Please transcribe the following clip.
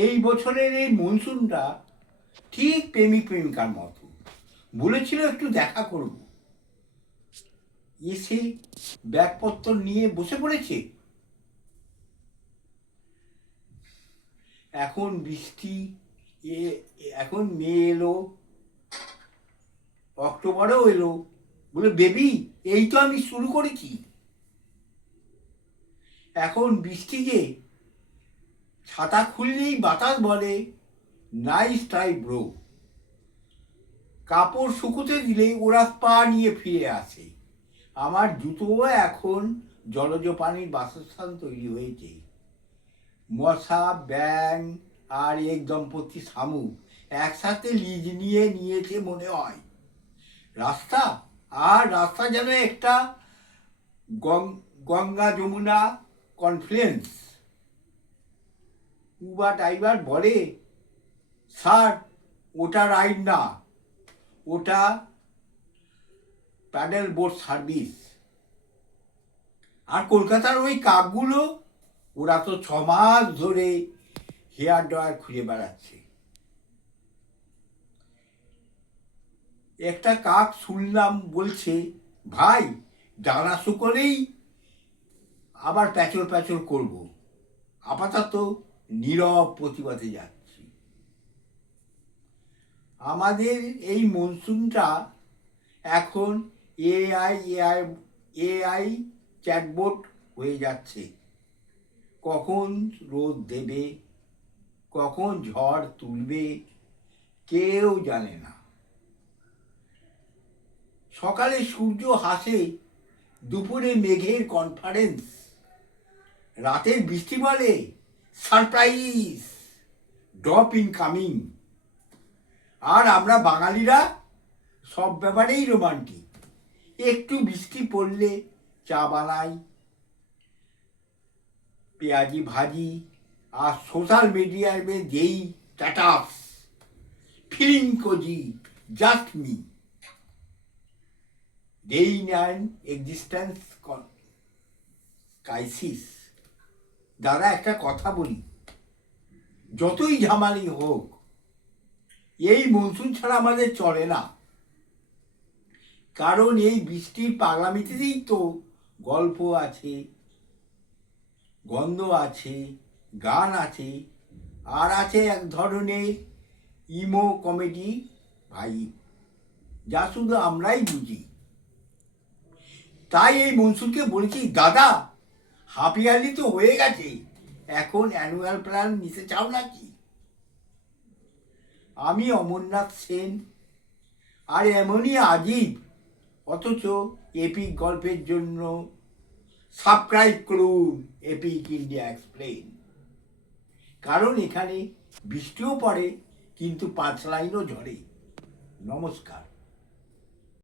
এই বছরের এই মনসুনটা ঠিক প্রেমিক প্রেমিকার মতো। বলেছিল একটু দেখা করব, এসে ব্যাগপত্র নিয়ে বসে পড়েছে। এখন বৃষ্টি, এখন মে এলো, অক্টোবরেও এলো, বলে বেবি এই তো আমি শুরু করেছি। এখন বৃষ্টি যে ছাতা খুললেই বাতাস বলে নাইস ট্রাই ব্রো। কাপড় শুকোতে দিলে ওরা পা নিয়ে ফিরে আসে। আমার জুতোও এখন জলজ পানির বাসস্থান তৈরি হয়েছে। মশা, ব্যাং আর এক দম্পতি শামুক একসাথে লিজ নিয়েছে মনে হয়। রাস্তা যেন একটা গঙ্গা যমুনা কনফ্লুয়েন্স। উবা ড্রাইভার বলে, স্যার ওটা রাইড না, ওটা প্যাডেল বোট সার্ভিস। আর কলকাতার ওই কাকগুলো, ওরা তো 6 মাস ধরে হেয়ার ড্রয়ার খুঁজে বেড়াচ্ছে। একটা কাক শুনলাম বলছে, ভাই ডানা শুকোলেই আবার প্যাচর প্যাচর করব, আপাতত নীরব প্রতিবাদে যাচ্ছি। আমাদের এই মনসুনটা এখন এআই চ্যাটবোট হয়ে যাচ্ছে। কখন রোদ দেবে, কখন ঝড় তুলবে, কেউ জানে না। সকালে সূর্য হাসে, দুপুরে মেঘের কনফারেন্স, রাতের বৃষ্টি বলে সারপ্রাইজ, ড্রপ ইন কামিং। আর আমরা বাঙালিরা সব ব্যাপারেই রোমান্টিক। একটু বৃষ্টি পড়লে চা বানাই, পেঁয়াজি ভাজি, আর সোশ্যাল মিডিয়ায় যেই status, feeling cozy, just me, day an existence crisis. দাদা একটা কথা বলি, যতই ঝামালি হোক এই মনসুন ছাড়া আমাদের চলে না। কারণ এই বৃষ্টির পাগলামিতেই তো গল্প আছে, গন্ধ আছে, গান আছে, আর আছে এক ধরনের ইমো কমেডি ভাই, যা শুধু আমরাই বুঝি। তাই এই মনসুনকে বলেছি, দাদা হাফ ইয়ারলি তো হয়ে গেছে, এখন অ্যানুয়াল প্ল্যান নিতে চাও নাকি? আমি অমরনাথ সেন, আর এমনই আজীব অথচ এপিক গল্পের জন্য সাবস্ক্রাইব করুন এপিক ইন্ডিয়া এক্সপ্লেন। কারণ এখানে বৃষ্টিও পড়ে, কিন্তু 5 লাইনও ঝরে। নমস্কার।